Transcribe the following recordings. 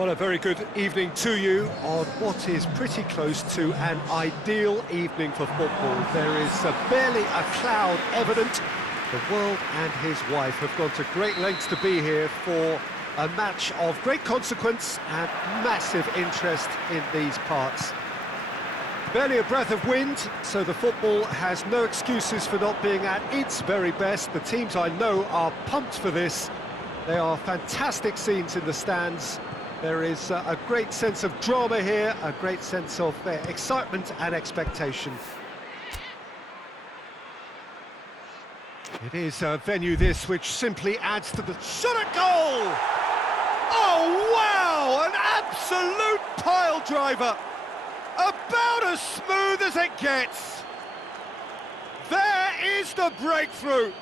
Well, a very good evening to you on what is pretty close to an ideal evening for football. There is barely a cloud evident. The world and his wife have gone to great lengths to be here for a match of great consequence and massive interest in these parts. Barely a breath of wind, so the football has no excuses for not being at its very best. The teams I know are pumped for this. They are fantastic scenes in the stands. There is a great sense of drama here, a great sense of excitement and expectation. It is a venue this which simply adds to the shot at goal! Oh wow, an absolute pile driver! About as smooth as it gets! There is the breakthrough!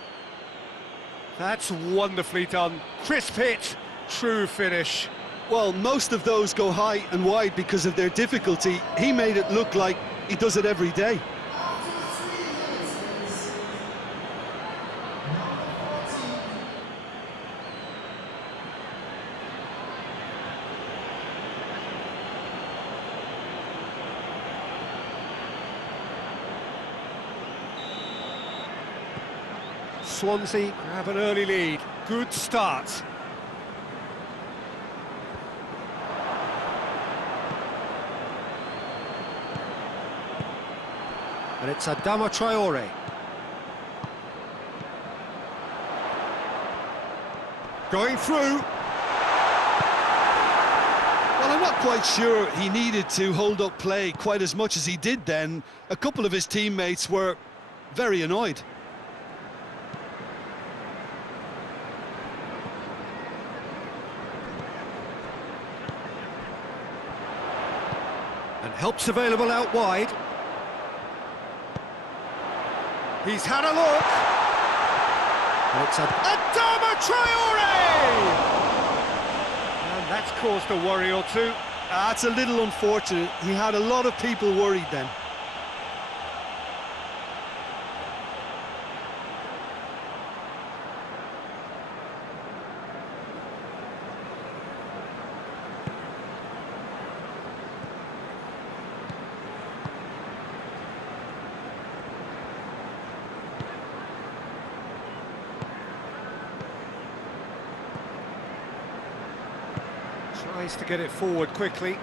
That's wonderfully done. Crisp hit, true finish. Well, most of those go high and wide because of their difficulty. He made it look like he does it every day. Swansea have an early lead. Good start. And it's Adama Traore. Going through. Well, I'm not quite sure he needed to hold up play quite as much as he did then. A couple of his teammates were very annoyed. And help's available out wide. He's had a look. And it's Adama Traore! And that's caused a worry or two. That's a little unfortunate. He had a lot of people worried then. Tries to get it forward quickly.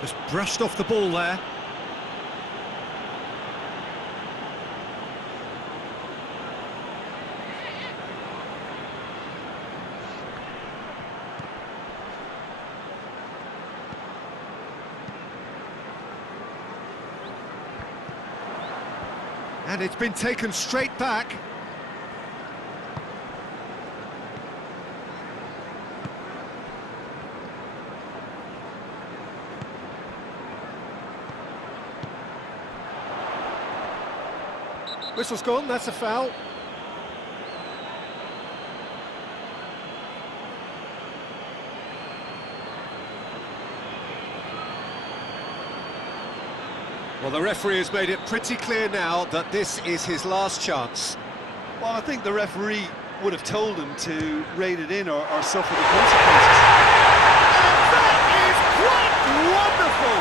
Just brushed off the ball there. And it's been taken straight back. Whistle's gone, that's a foul. Well, the referee has made it pretty clear now that this is his last chance. Well, I think the referee would have told him to rate it in or suffer the consequences. And that is quite wonderful!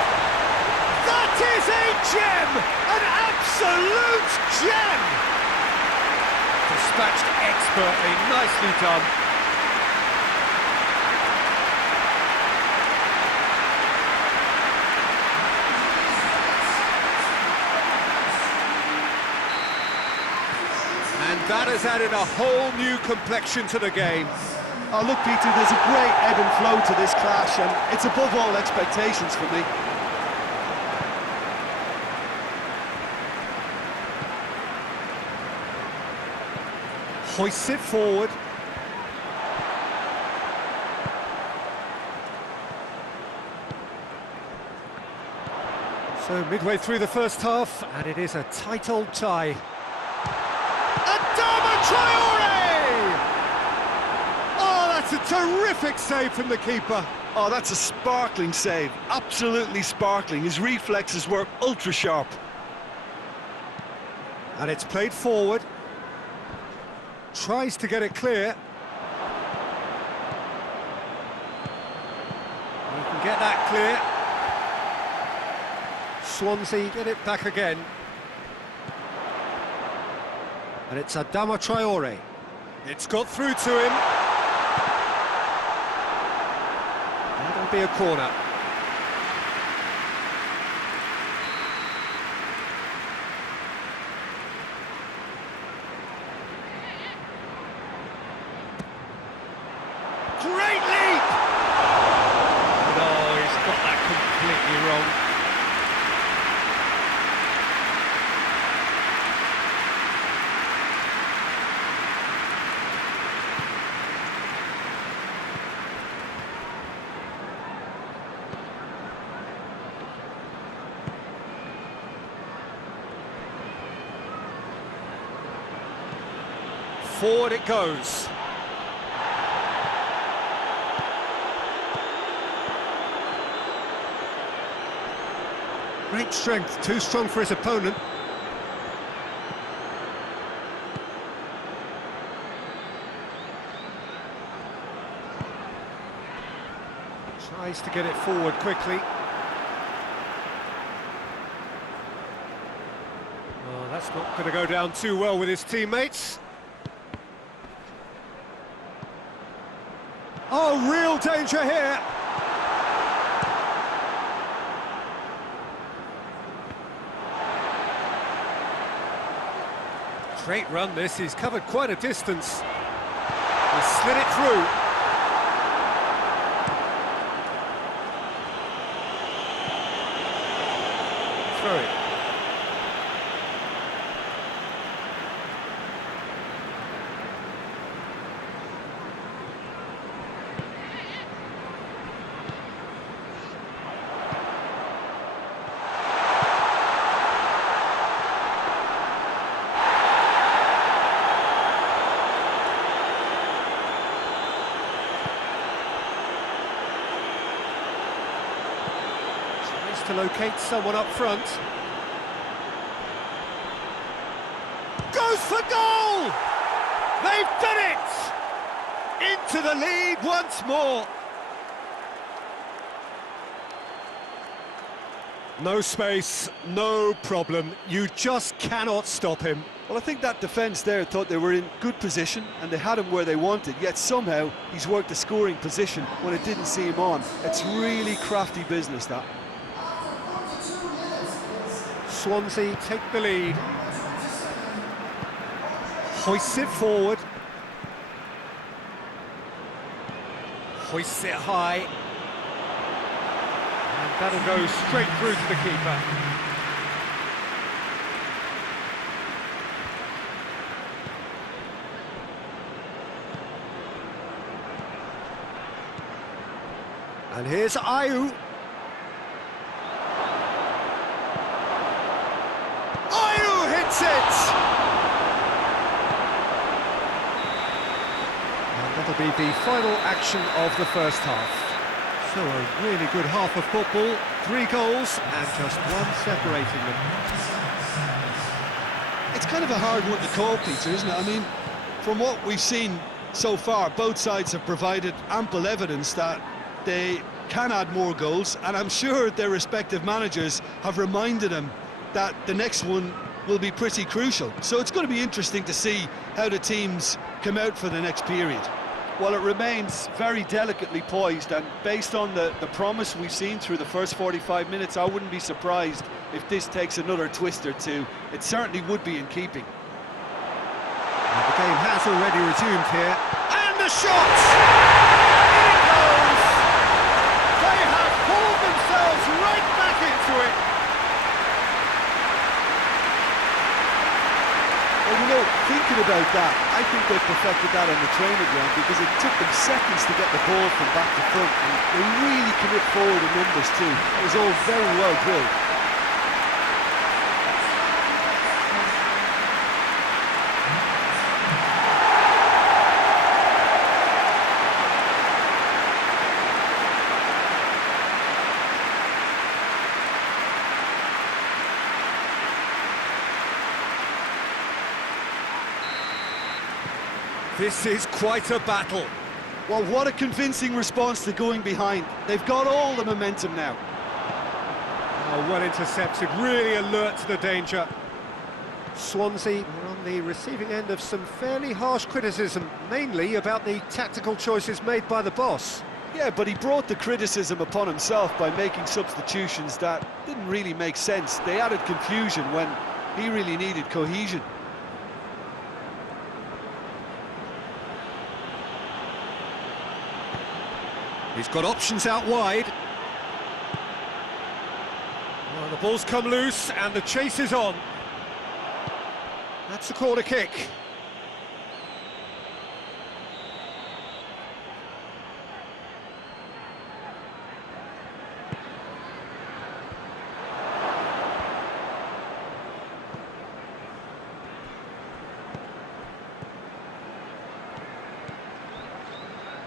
That is a gem! An absolute gem! Dispatched expertly, nicely done. And that has added a whole new complexion to the game. Oh, look, Peter, there's a great ebb and flow to this clash, and it's above all expectations for me. Hoists it forward. So midway through the first half, and it is a tight old tie. Adama Traore! Oh, that's a terrific save from the keeper. Oh, that's a sparkling save, absolutely sparkling. His reflexes were ultra-sharp. And it's played forward. Tries to get it clear. He can get that clear. Swansea get it back again. And it's Adama Traore. It's got through to him. That'll be a corner. Great leap! No, he's got that completely wrong. Forward it goes. Great strength, too strong for his opponent. Tries to get it forward quickly. Well, that's not going to go down too well with his teammates. Oh, real danger here! Great run this, he's covered quite a distance. He slid it through. Throw it. To locate someone up front. Goes for goal! They've done it! Into the lead once more. No space, no problem. You just cannot stop him. Well, I think that defence there thought they were in good position and they had him where they wanted, yet somehow he's worked the scoring position when it didn't see him on. It's really crafty business, that. Swansea take the lead. Hoists it forward. Hoists it high. And that'll go straight through to the keeper. And here's Ayew. Hits it! And that'll be the final action of the first half. So a really good half of football, 3 goals and just one separating them. It's kind of a hard one to call, Peter, isn't it? I mean, from what we've seen so far, both sides have provided ample evidence that they can add more goals, and I'm sure their respective managers have reminded them that the next one will be pretty crucial. So it's going to be interesting to see how the teams come out for the next period. Well, it remains very delicately poised, and based on the promise we've seen through the first 45 minutes, I wouldn't be surprised if this takes another twist or two. It certainly would be in keeping. And the game has already resumed here. And the shot! In it goes! They have pulled themselves right back into it. Well, you know, thinking about that, I think they perfected that on the training ground because it took them seconds to get the ball from back to front, and they really commit forward in numbers too. It was all very well drilled. This is quite a battle. Well, what a convincing response to going behind. They've got all the momentum now. Oh, well intercepted, really alert to the danger. Swansea were on the receiving end of some fairly harsh criticism, mainly about the tactical choices made by the boss. Yeah, but he brought the criticism upon himself by making substitutions that didn't really make sense. They added confusion when he really needed cohesion. He's got options out wide. Well, the ball's come loose and the chase is on. That's a corner kick.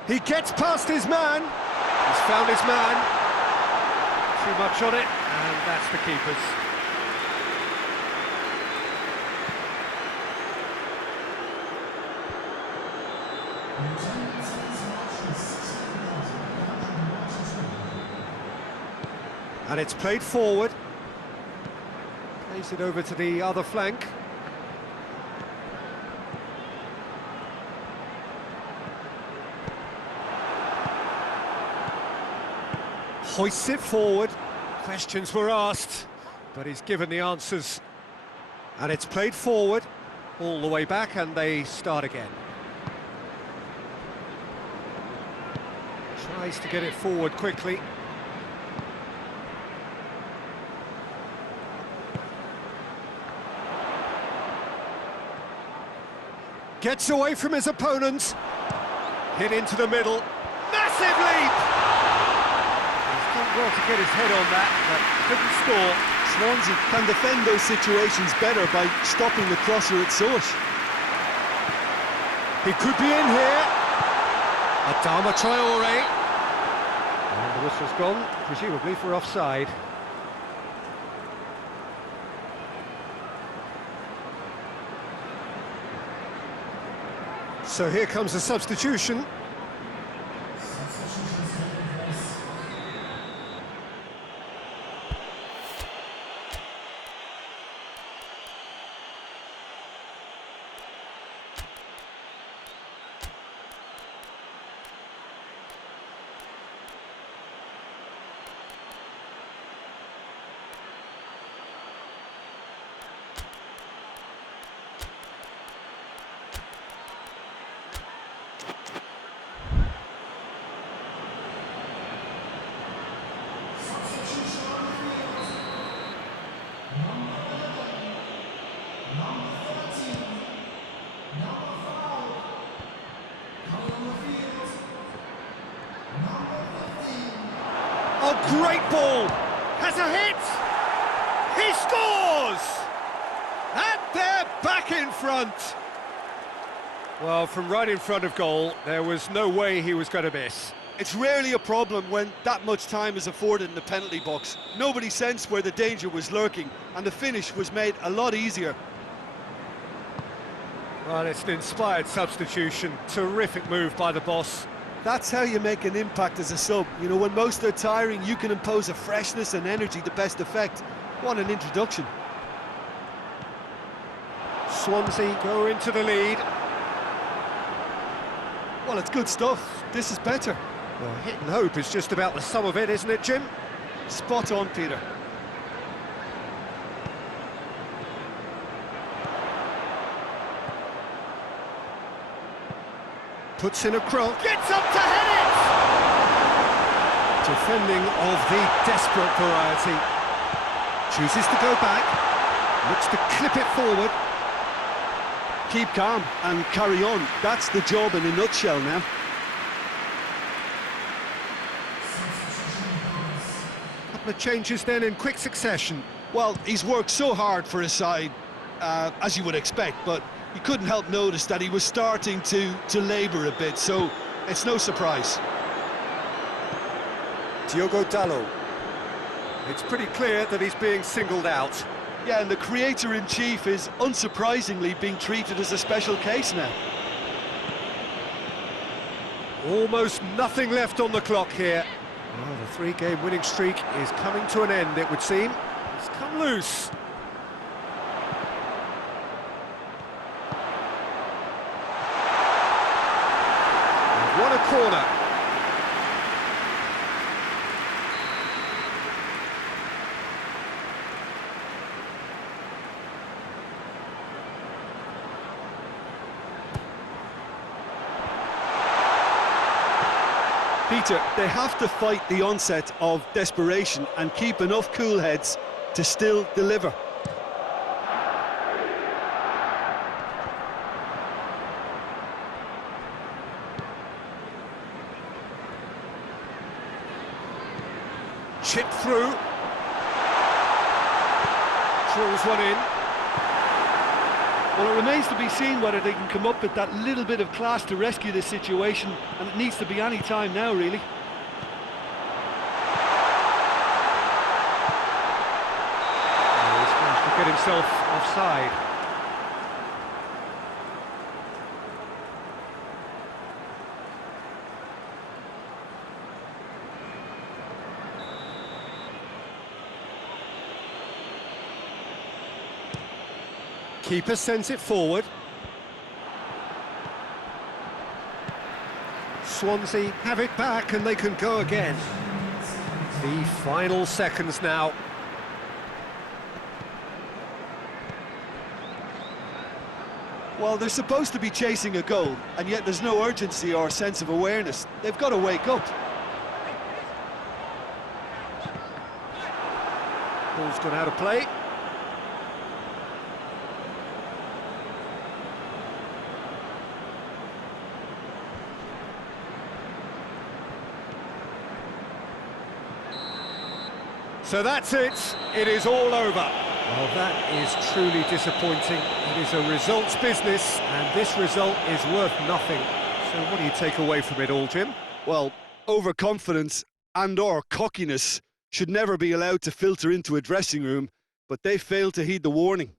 He gets past his man. He's found his man. Too much on it, and that's the keeper's. And it's played forward. Plays it over to the other flank. Hoists it forward. Questions were asked, but he's given the answers. And it's played forward, all the way back, and they start again. Tries to get it forward quickly. Gets away from his opponents. Hit into the middle. Massive leap! Well to get his head on that, but couldn't score. Swansea can defend those situations better by stopping the crosser at source. He could be in here. Adama Traore. And the whistle's gone, presumably for offside. So here comes a substitution. Oh, great ball! Has a hit! He scores! And they're back in front! Well, from right in front of goal, there was no way he was going to miss. It's rarely a problem when that much time is afforded in the penalty box. Nobody sensed where the danger was lurking, and the finish was made a lot easier. Well, it's an inspired substitution. Terrific move by the boss. That's how you make an impact as a sub. You know, when most are tiring, you can impose a freshness and energy to best effect. What an introduction. Swansea go into the lead. Well, it's good stuff. This is better. Well, hit and hope is just about the sum of it, isn't it, Jim? Spot on, Peter. Puts in a cross. Gets up to head it! Defending of the desperate variety. Chooses to go back. Looks to clip it forward. Keep calm and carry on. That's the job in a nutshell now. Couple of changes then in quick succession. Well, he's worked so hard for his side, as you would expect, but you couldn't help notice that he was starting to labour a bit, so it's no surprise. Diogo Dalot. It's pretty clear that he's being singled out. Yeah, and the creator-in-chief is unsurprisingly being treated as a special case now. Almost nothing left on the clock here. Well, the three-game winning streak is coming to an end, it would seem. It's come loose. And what a corner. Peter, they have to fight the onset of desperation and keep enough cool heads to still deliver. Chip through. Drills one in. Well, it remains to be seen whether they can come up with that little bit of class to rescue this situation, and it needs to be any time now, really. Oh, he's managed to get himself offside. Keeper sends it forward. Swansea have it back and they can go again. The final seconds now. Well, they're supposed to be chasing a goal, and yet there's no urgency or sense of awareness. They've got to wake up. Ball's gone out of play. So that's it. It is all over. Well, that is truly disappointing. It is a results business, and this result is worth nothing. So what do you take away from it all, Jim? Well, overconfidence and/or cockiness should never be allowed to filter into a dressing room, but they failed to heed the warning.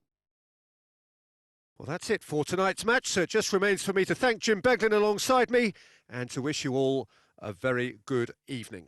Well, that's it for tonight's match. So it just remains for me to thank Jim Beglin alongside me and to wish you all a very good evening.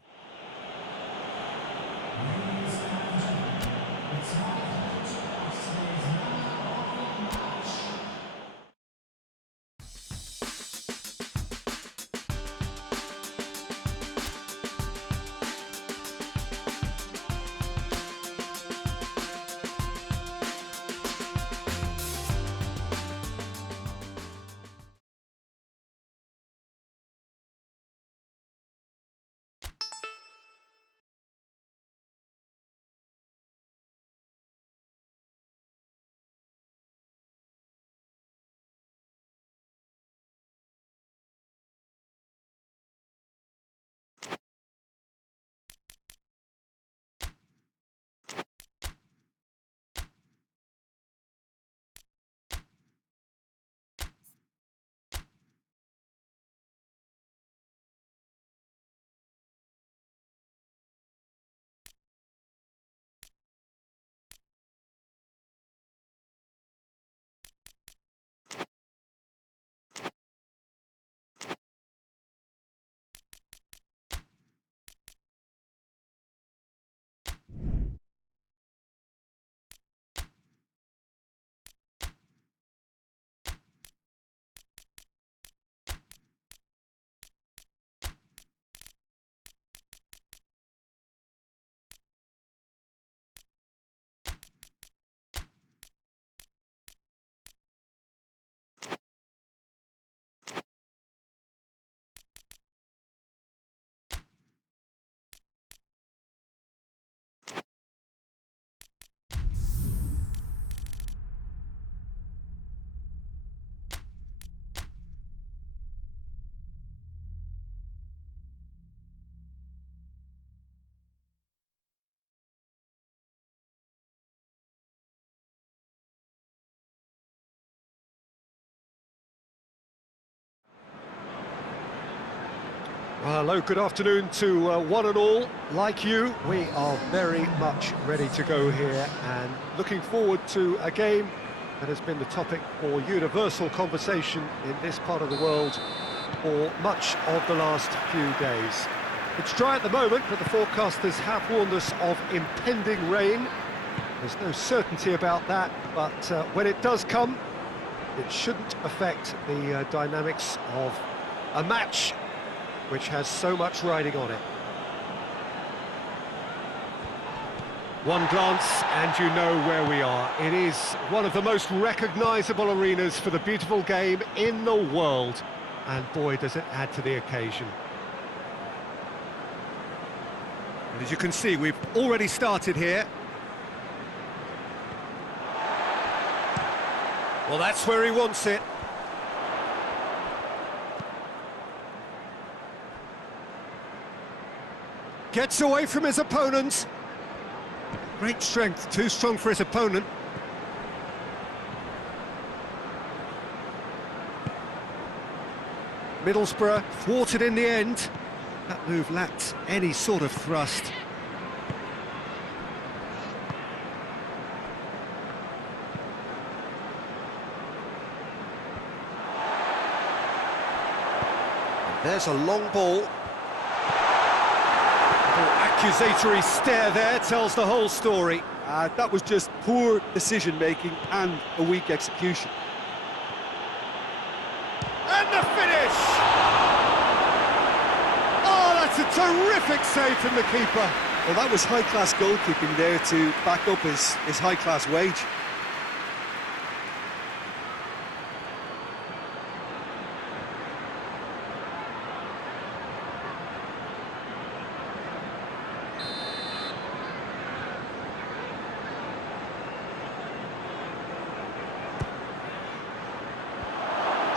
Well, hello, good afternoon to one and all. Like you, we are very much ready to go here and looking forward to a game that has been the topic for universal conversation in this part of the world for much of the last few days. It's dry at the moment, but the forecasters have warned us of impending rain. There's no certainty about that, but when it does come, it shouldn't affect the dynamics of a match which has so much riding on it. One glance and you know where we are. It is one of the most recognisable arenas for the beautiful game in the world. And boy, does it add to the occasion. And as you can see, we've already started here. Well, that's where he wants it. Gets away from his opponent. Great strength, too strong for his opponent. Middlesbrough thwarted in the end. That move lacked any sort of thrust. And there's a long ball. Accusatory stare there tells the whole story. That was just poor decision-making and a weak execution. And the finish! Oh, that's a terrific save from the keeper. Well, that was high-class goalkeeping there to back up his high-class wage.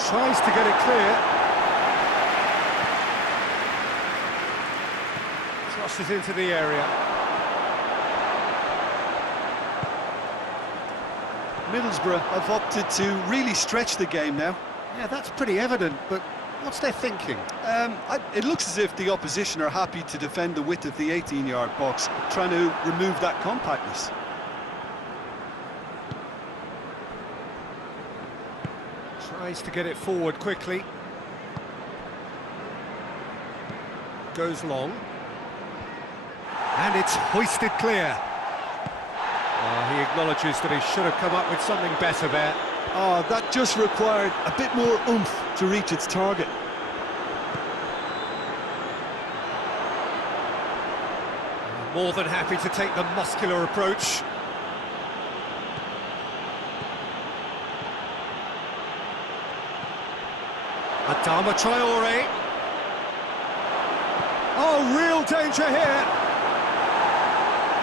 Tries to get it clear. Crosses into the area. Middlesbrough have opted to really stretch the game now. Yeah, that's pretty evident, but what's their thinking? It looks as if the opposition are happy to defend the width of the 18-yard box, trying to remove that compactness. Tries to get it forward quickly. Goes long. And it's hoisted clear. He acknowledges that he should have come up with something better there. Oh, that just required a bit more oomph to reach its target. More than happy to take the muscular approach. Adama Traore. Oh, real danger here.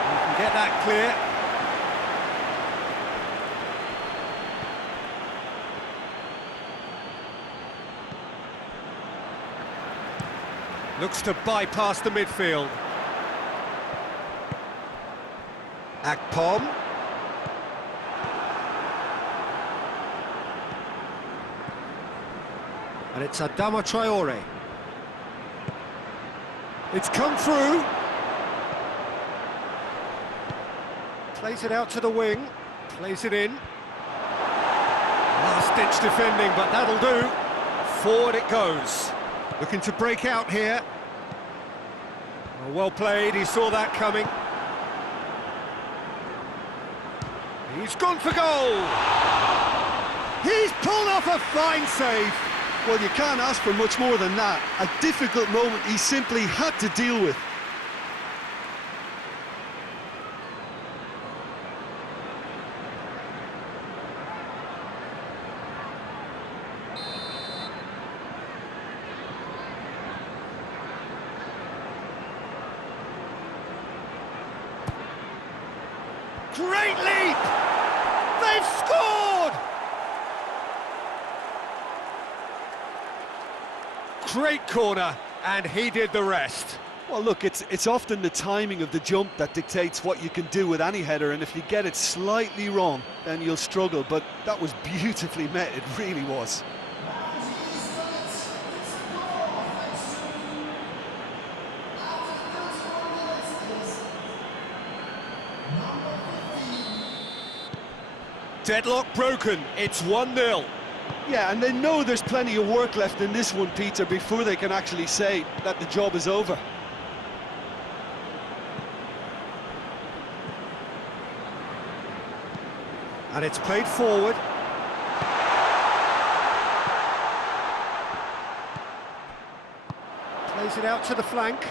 You can get that clear. Looks to bypass the midfield. Akpom. And it's Adama Traore. It's come through. Plays it out to the wing. Plays it in. Last-ditch defending, but that'll do. Forward it goes. Looking to break out here. Well played, he saw that coming. He's gone for goal! He's pulled off a fine save! Well, you can't ask for much more than that. A difficult moment he simply had to deal with. Great leap! They've scored! Great corner, and he did the rest. Well, look, it's often the timing of the jump that dictates what you can do with any header, and if you get it slightly wrong, then you'll struggle. But that was beautifully met, it really was. Deadlock broken, it's 1-0. Yeah, and they know there's plenty of work left in this one, Peter, before they can actually say that the job is over. And it's played forward. Plays it out to the flank.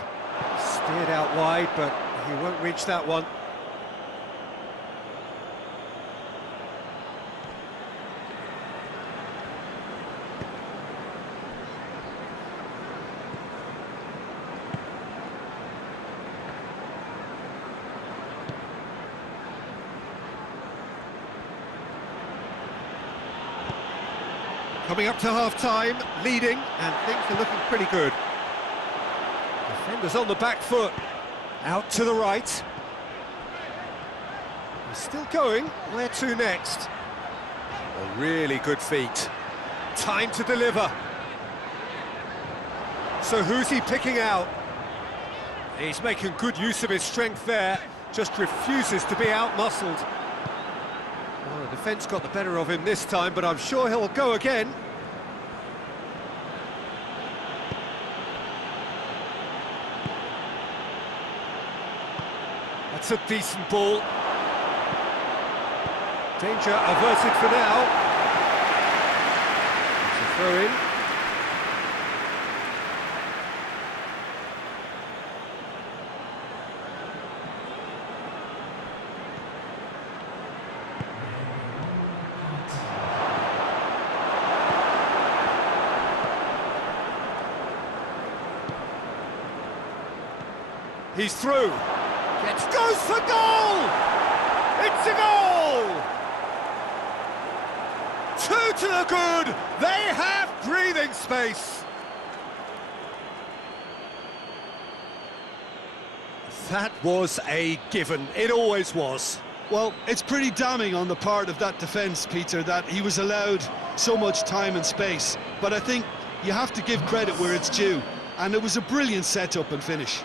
Steered out wide, but he won't reach that one. Coming up to half-time, leading, and things are looking pretty good. Defenders on the back foot, out to the right. He's still going, where to next? A really good feat. Time to deliver. So who's he picking out? He's making good use of his strength there, just refuses to be out-muscled. Well, the defence got the better of him this time, but I'm sure he'll go again. That's a decent ball. Danger averted for now. It's a throw in. He's through. Goes for goal! It's a goal! 2 to the good! They have breathing space! That was a given. It always was. Well, it's pretty damning on the part of that defence, Peter, that he was allowed so much time and space. But I think you have to give credit where it's due. And it was a brilliant setup and finish.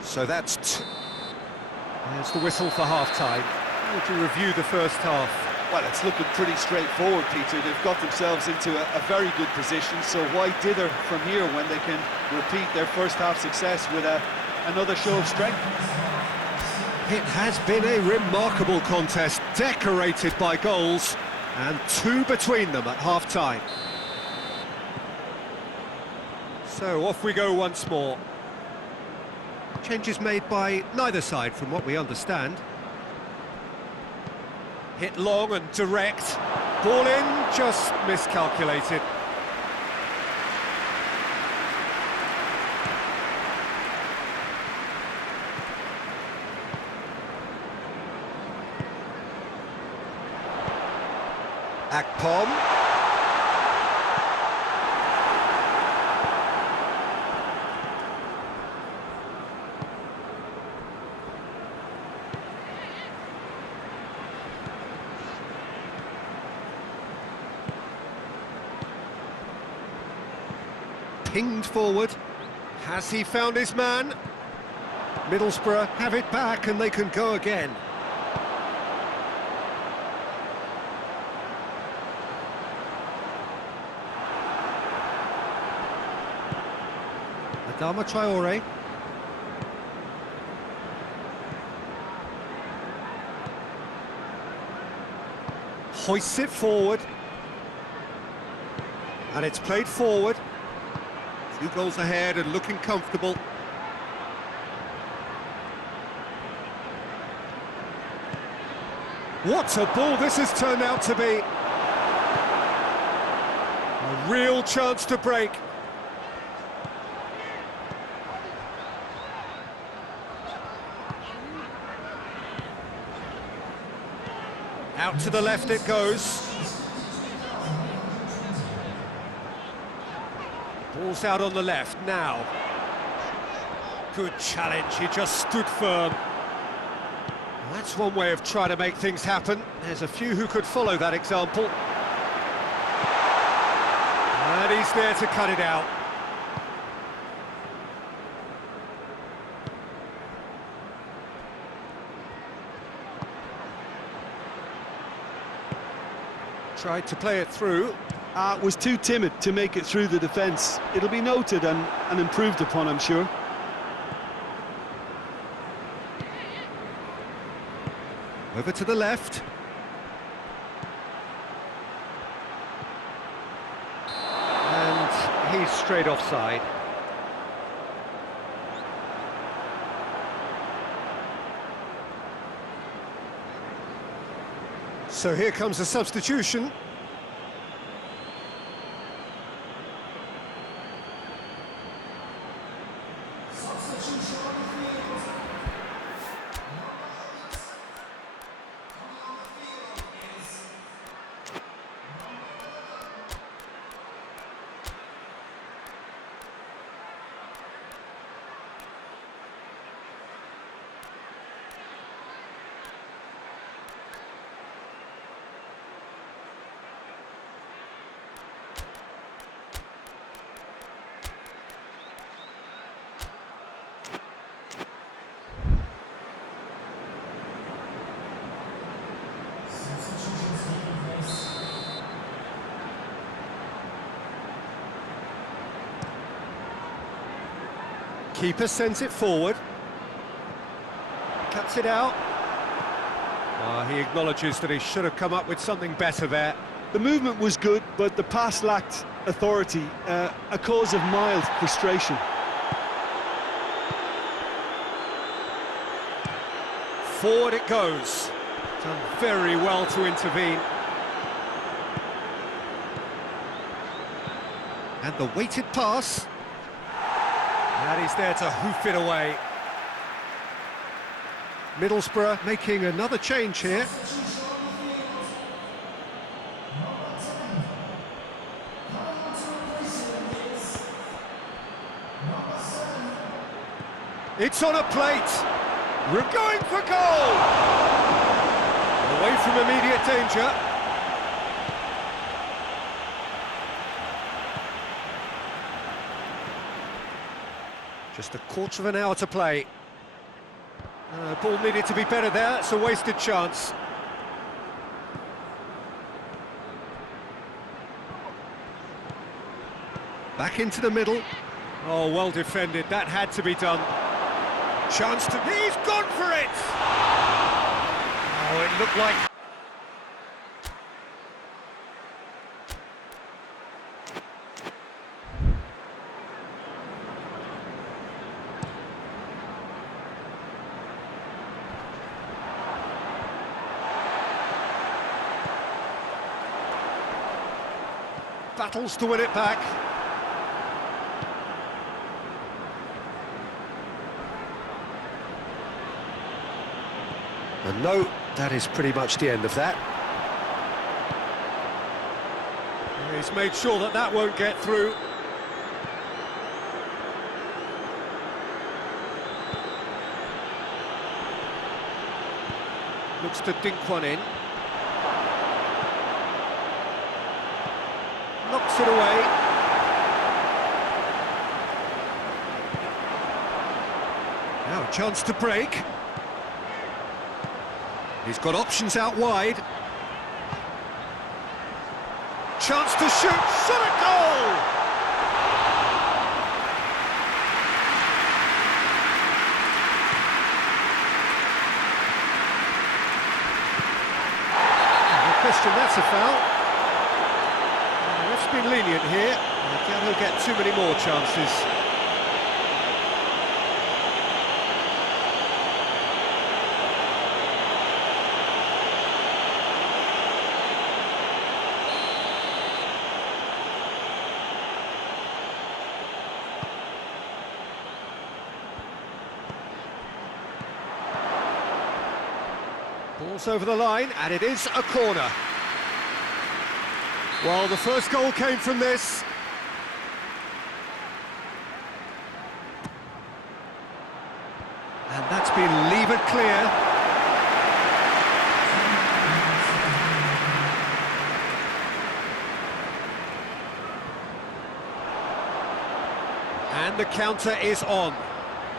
So there's the whistle for half-time. How would you review the first half? Well, it's looking pretty straightforward, Peter. They've got themselves into a very good position, so why dither from here when they can repeat their first half success with another show of strength? It has been a remarkable contest, decorated by goals, and 2 between them at half-time. So off we go once more. Changes made by neither side, from what we understand. Hit long and direct. Ball in, just miscalculated. Akpom. Pinged forward. Has he found his man? Middlesbrough have it back and they can go again. Adama Traore. Hoists it forward. And it's played forward. 2 goals ahead and looking comfortable. What a ball this has turned out to be. A real chance to break. Out to the left it goes. Ball's out on the left now. Good challenge, he just stood firm. That's one way of trying to make things happen. There's a few who could follow that example. And he's there to cut it out. Tried to play it through. Was too timid to make it through the defence. It'll be noted and improved upon, I'm sure. Over to the left. And he's straight offside. So here comes a substitution. Keeper sends it forward. Cuts it out. He acknowledges that he should have come up with something better there. The movement was good, but the pass lacked authority, a cause of mild frustration. Forward it goes. Done very well to intervene. And the weighted pass. And he's there to hoof it away. Middlesbrough making another change here. It's on a plate. We're going for goal. Away from immediate danger. Just a quarter of an hour to play. Ball needed to be better there. It's a wasted chance. Back into the middle. Oh, well defended. That had to be done. Chance to... He's gone for it! Oh, it looked like... Battles to win it back. And no, that is pretty much the end of that. He's made sure that that won't get through. Looks to dink one in. Knocks it away. Now a chance to break. He's got options out wide. Chance to shoot. Shot a goal! No question, that's a foul. Ref's been lenient here. I doubt he'll get too many more chances. Ball's over the line, and it is a corner. Well, the first goal came from this. And that's been levered clear. And the counter is on.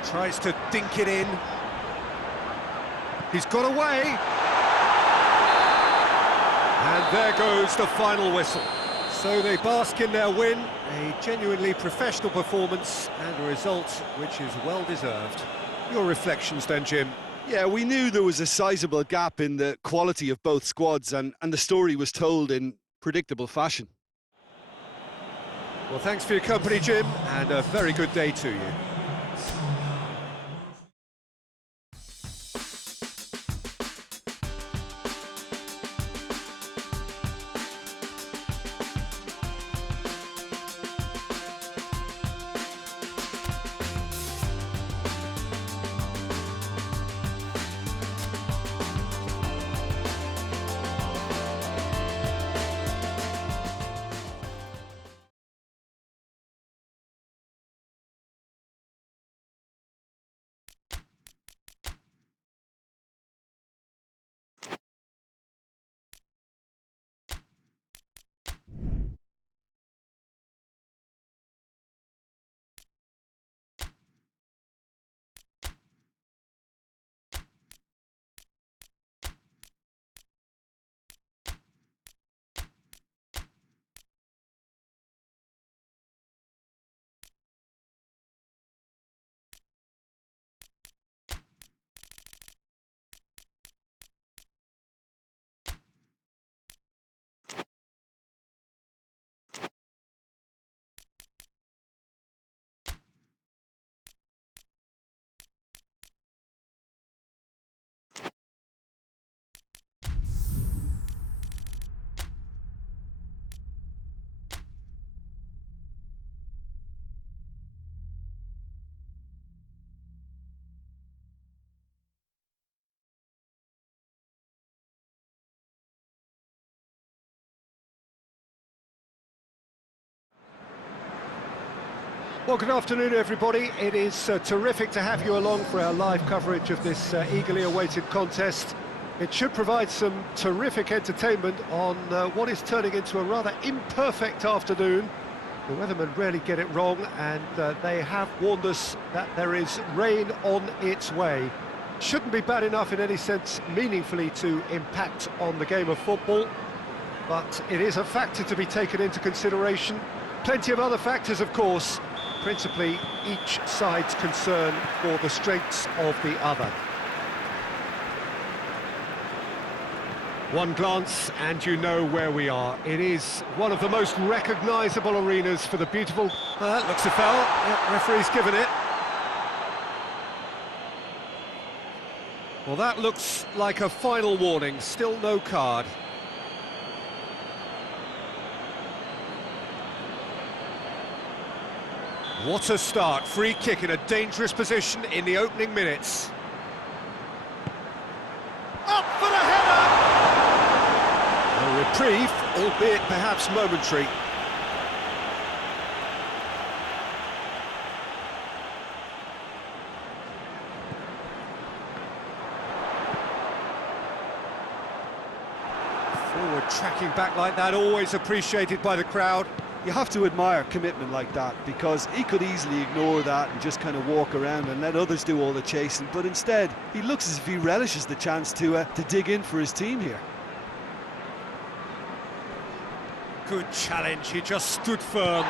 Tries to dink it in. He's got away. And there goes the final whistle. So they bask in their win, a genuinely professional performance and a result which is well deserved. Your reflections then, Jim? Yeah, we knew there was a sizable gap in the quality of both squads, and the story was told in predictable fashion. Well, thanks for your company, Jim, and a very good day to you. Well, good afternoon, everybody. It is terrific to have you along for our live coverage of this eagerly awaited contest. It should provide some terrific entertainment on what is turning into a rather imperfect afternoon. The weathermen rarely get it wrong, and they have warned us that there is rain on its way. Shouldn't be bad enough in any sense meaningfully to impact on the game of football, but it is a factor to be taken into consideration. Plenty of other factors, of course, principally each side's concern for the strengths of the other. One glance and you know where we are. It is one of the most recognisable arenas for the beautiful... That looks a foul. Yep, referee's given it. Well, that looks like a final warning. Still no card. What a start. Free kick in a dangerous position in the opening minutes. Up for the header! A reprieve, albeit perhaps momentary. Forward tracking back like that, always appreciated by the crowd. You have to admire commitment like that, because he could easily ignore that and just kind of walk around and let others do all the chasing, but instead he looks as if he relishes the chance to dig in for his team here. Good challenge, he just stood firm.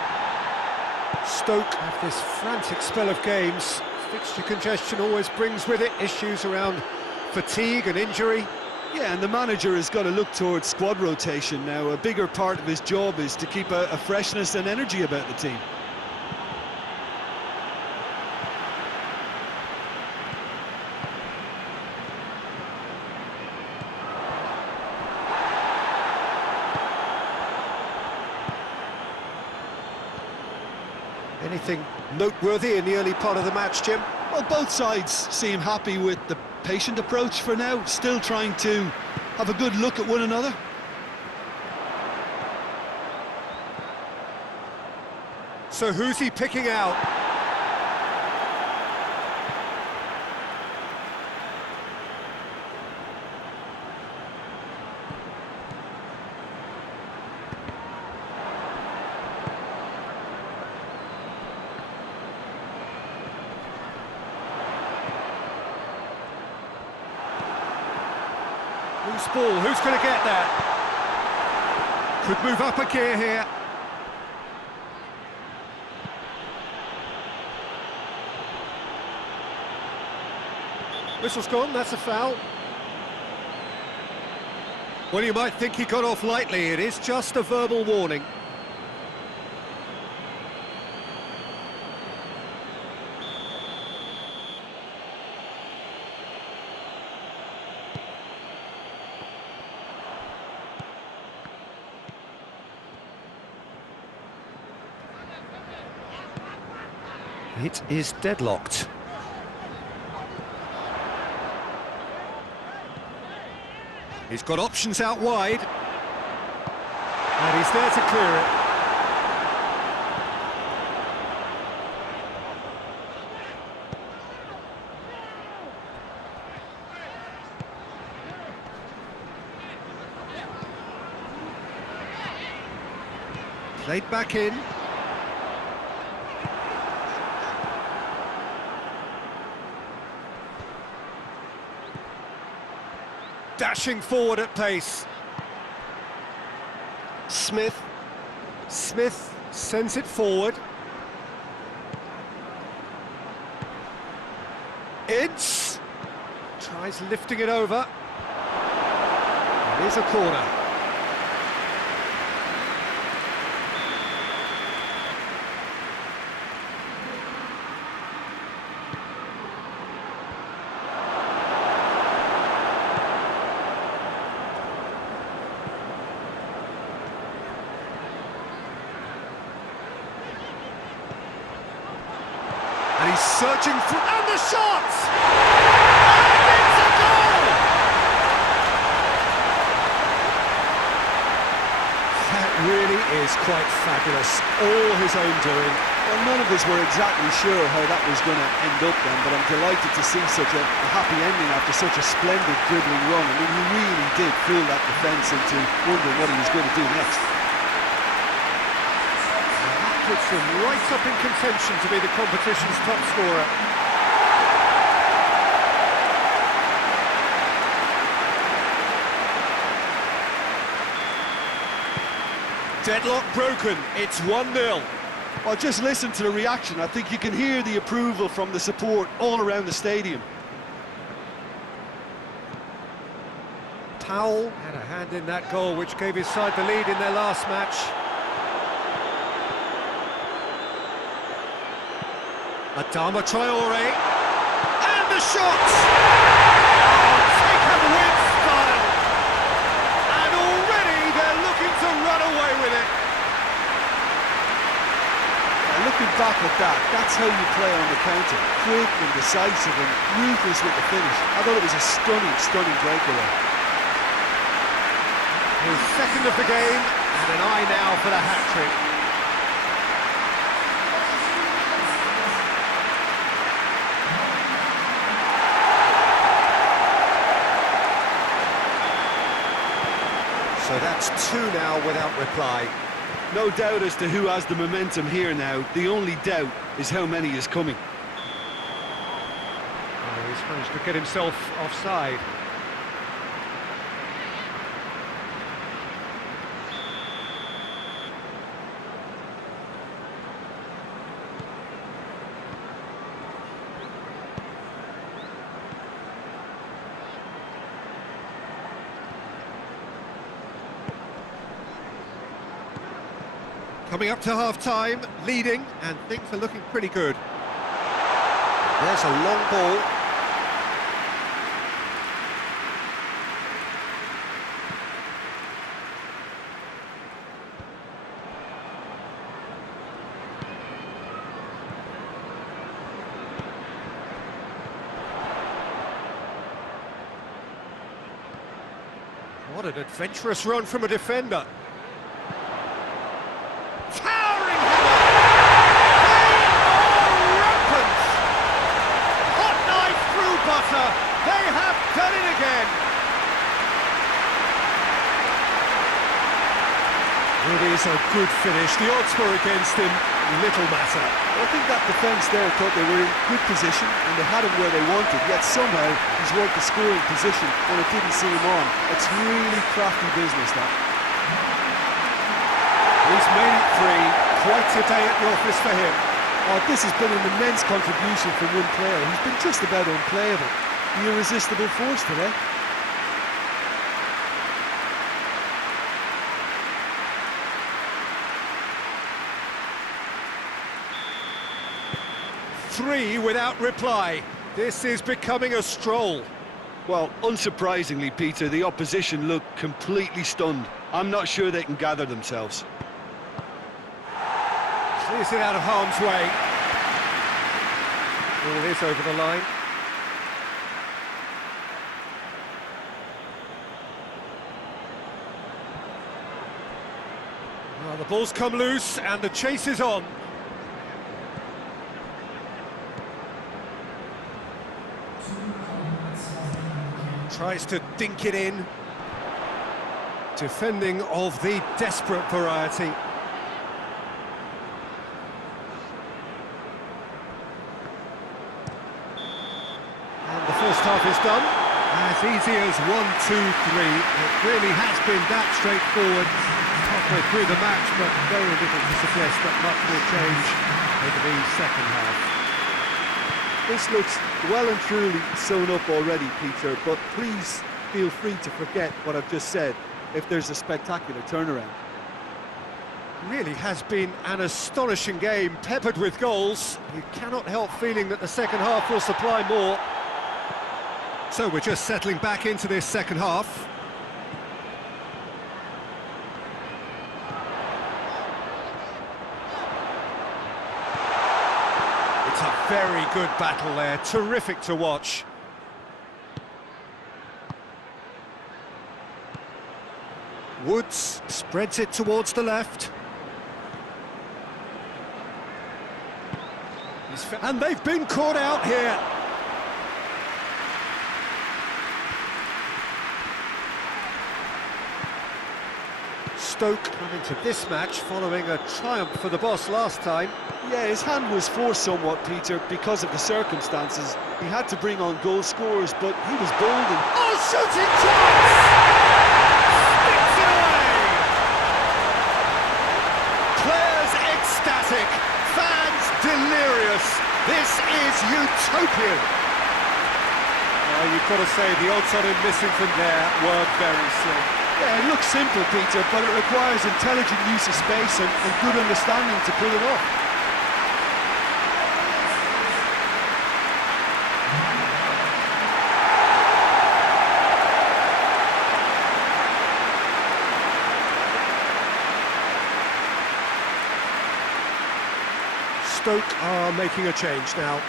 Stoke have this frantic spell of games. Fixture congestion always brings with it issues around fatigue and injury. Yeah, and the manager has got to look towards squad rotation now. A bigger part of his job is to keep a freshness and energy about the team. Anything noteworthy in the early part of the match, Jim? Well, both sides seem happy with the patient approach for now, still trying to have a good look at one another. So who's he picking out? loose ball. Who's going to get that? Could move up a gear here. Whistle's gone, that's a foul. Well, you might think he got off lightly. It is just a verbal warning. It is deadlocked. He's got options out wide. And he's there to clear it. Played back in. Dashing forward at pace. Smith sends it forward. Ince tries lifting it over. Here's a corner. And he's searching for... And the shot! And it's a goal! That really is quite fabulous. All his own doing. Well, none of us were exactly sure how that was going to end up then, but I'm delighted to see such a happy ending after such a splendid dribbling run. I mean, he really did fool that defence into wondering what he was going to do next. Puts him right up in contention to be the competition's top scorer. Deadlock broken, it's 1-0. Well, just listen to the reaction. I think you can hear the approval from the support all around the stadium. Powell had a hand in that goal which gave his side the lead in their last match. Adama Traore, and the shot! Oh, take a win style! And already they're looking to run away with it. Looking back at that, that's how you play on the counter. Quick and decisive and ruthless with the finish. I thought it was a stunning breakaway. His second of the game, and an eye now for the hat-trick. So that's two now without reply. No doubt as to who has the momentum here now. The only doubt is how many is coming. Oh, he's managed to get himself offside. Coming up to half-time, leading, and things are looking pretty good. There's a long ball. What an adventurous run from a defender. Towering header! They are rampant! Hot knife through butter! They have done it again! It is a good finish. The odds were against him. little matter. I think that defence there thought they were in good position and they had him where they wanted, yet somehow he's worked the scoring position when it didn't see him on. It's really crafty business, that. He's made it three. Quite a day at the office for him. Oh, this has been an immense contribution from one player. He's been just about unplayable. The irresistible force today. Three without reply. This is becoming a stroll. Well, unsurprisingly, Peter, the opposition look completely stunned. I'm not sure they can gather themselves. Clears it out of harm's way. Ball is over the line. Well, the ball's come loose and the chase is on. Tries to dink it in. Defending of the desperate variety. And the first half is done. As easy as 1, 2, 3. It really has been that straightforward halfway through the match, but very little to suggest that much will change over the second half. This looks well and truly sewn up already, Peter, but please feel free to forget what I've just said if there's a spectacular turnaround. Really has been an astonishing game, peppered with goals. You cannot help feeling that the second half will supply more. So we're just settling back into this second half. It's a very good battle there, terrific to watch. Woods spreads it towards the left. And they've been caught out here. Stoke come into this match following a triumph for the boss last time. Yeah, his hand was forced somewhat, Peter, because of the circumstances. He had to bring on goal scorers, but he was bold and... Oh, shooting chance! Sticks it away! Players ecstatic, fans delirious. This is utopian. You've got to say the odds on him missing from there were very slim. Yeah, it looks simple, Peter, but it requires intelligent use of space and good understanding to pull it off. Stoke are making a change now.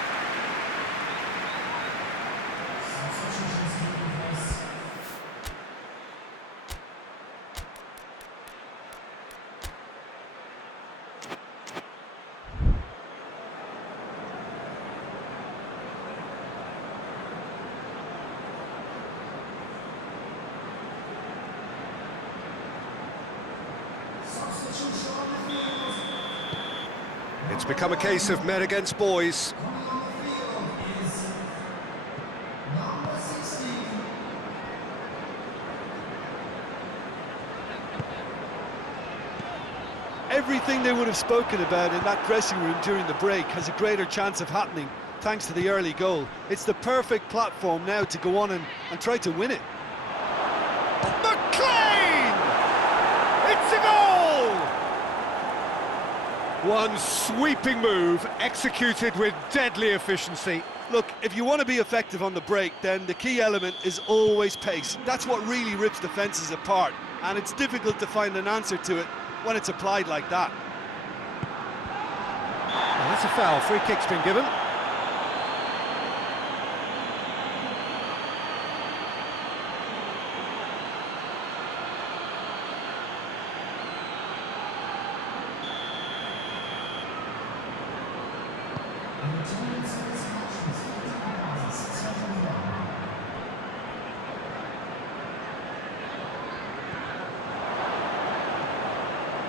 It's become a case of men against boys. Everything they would have spoken about in that dressing room during the break has a greater chance of happening thanks to the early goal. It's the perfect platform now to go on and try to win it. McLean! It's a goal! One sweeping move, executed with deadly efficiency. Look, if you want to be effective on the break, then the key element is always pace. That's what really rips defences apart, and it's difficult to find an answer to it when it's applied like that. Well, that's a foul. Free kick's been given.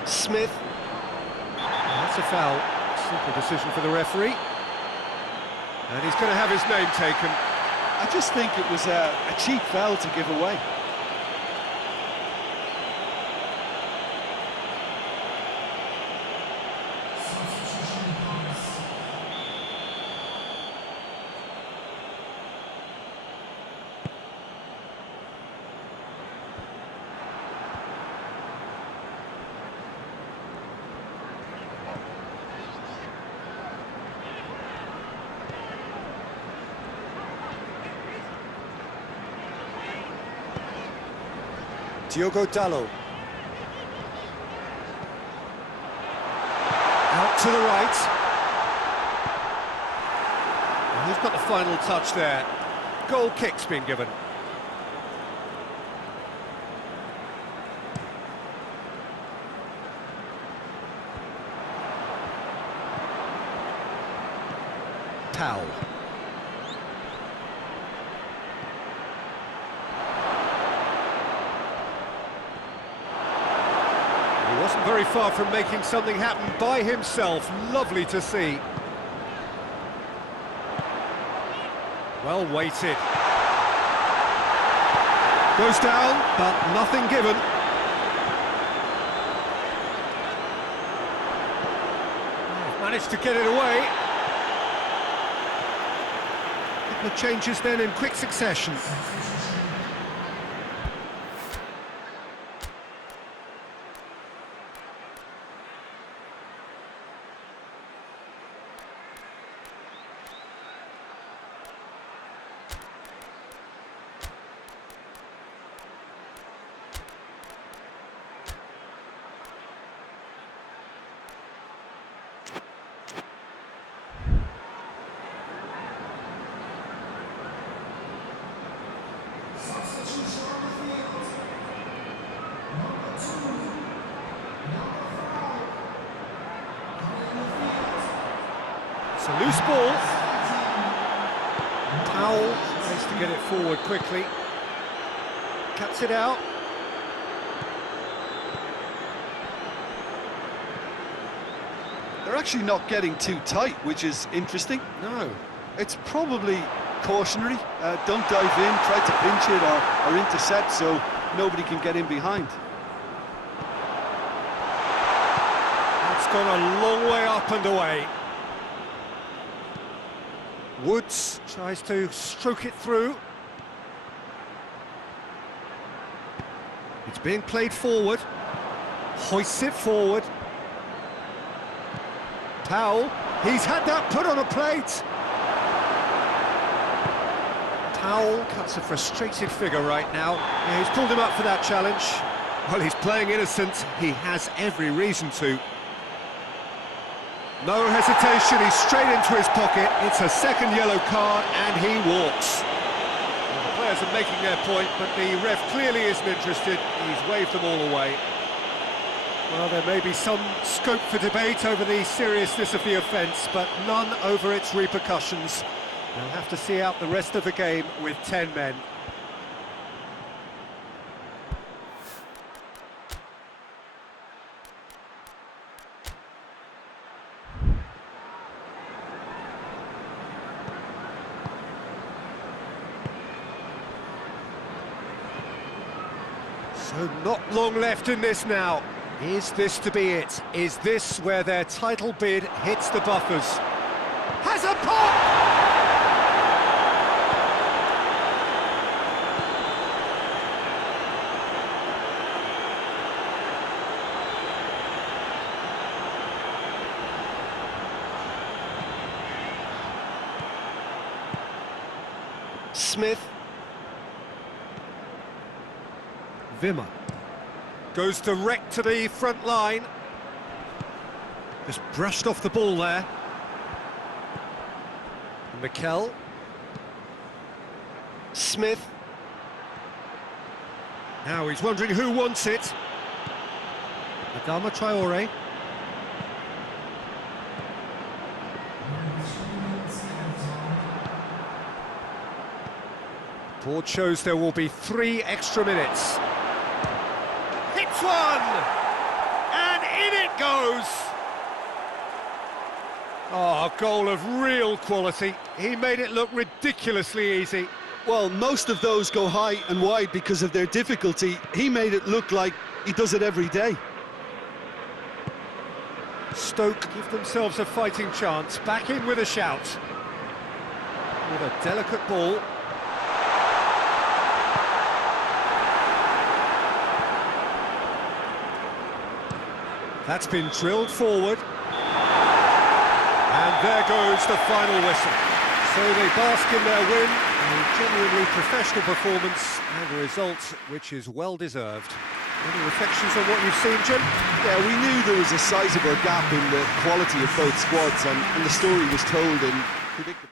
Smith. That's a foul. Simple decision for the referee. And he's going to have his name taken. I just think it was a cheap foul to give away. Diogo Dalot. Out to the right. And who's got the final touch there? Goal kick's been given. Towel. He wasn't very far from making something happen by himself. Lovely to see. Well weighted. Goes down, but nothing given. Managed to get it away. Couple of changes then in quick succession. It's a loose ball. Towel has to get it forward quickly. Cuts it out. They're actually not getting too tight, which is interesting. No. It's probably cautionary. Don't dive in, try to pinch it or intercept so nobody can get in behind. It's gone a long way up and away. Woods tries to stroke it through. It's being played forward. Hoists it forward. Towel. He's had that put on a plate. Towel cuts a frustrated figure right now. Yeah, he's pulled him up for that challenge. Well, he's playing innocent. He has every reason to. No hesitation, he's straight into his pocket. It's a second yellow card and he walks. Well, the players are making their point, but the ref clearly isn't interested. He's waved them all away. Well, there may be some scope for debate over the seriousness of the offence, but none over its repercussions. They'll have to see out the rest of the game with 10 men. So not long left in this now. Is this to be it? Is this where their title bid hits the buffers? Has a pop! Smith. Wimmer. Goes direct to the front line. Just brushed off the ball there. Mikel. Smith. Now he's wondering who wants it. Adama Traore. Board shows there will be 3 extra minutes. Hits one! And in it goes! Oh, a goal of real quality. He made it look ridiculously easy. Well, most of those go high and wide because of their difficulty. He made it look like he does it every day. Stoke give themselves a fighting chance. Back in with a shout. With a delicate ball. That's been drilled forward. And there goes the final whistle. So they bask in their win, a genuinely professional performance and a result which is well deserved. Any reflections on what you've seen, Jim? Yeah, we knew there was a sizable gap in the quality of both squads, and the story was told in predictable.